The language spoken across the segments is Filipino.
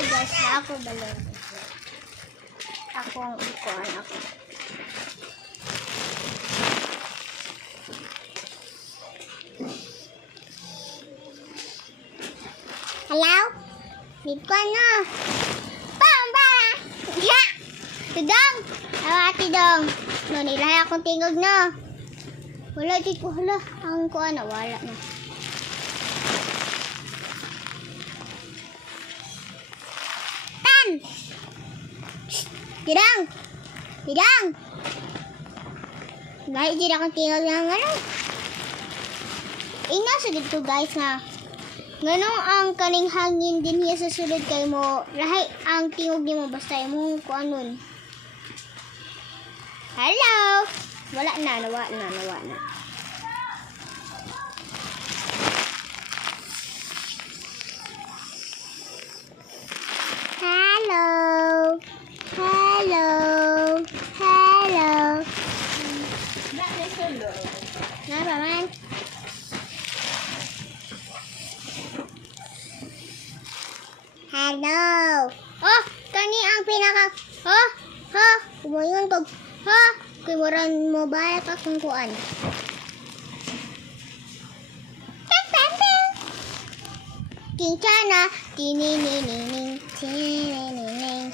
Hi guys, na ako balon. Akong ikuan ako. Hello? Ikuan na. Pamba! Ya! Tidong! Awati dong. No, nilay akong tingog na. Wala di ko hala. Ang kuan na wala na. Tidang! Tidang! Dahil di akong tingog ng ano. Ina sa dito guys nga. Nganong ang kaning hangin din niya sa sulod kay mo. Lahay ang tingog niya mo basta mo kung anon. Hello! Wala na, nawa na. Hello! Hello! Hello! Napa man? Hello! Oh! Kani ang pinaka... Oh! Ha! Kumayon pag... Ha! Kimuran mo ba pa kung kuan? Kincana! Tininining! Tininining!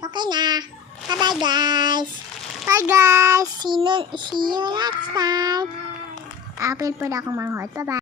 Okay na. Bye-bye guys. Bye guys. See you next time. Apil po na akong manghot. Bye-bye.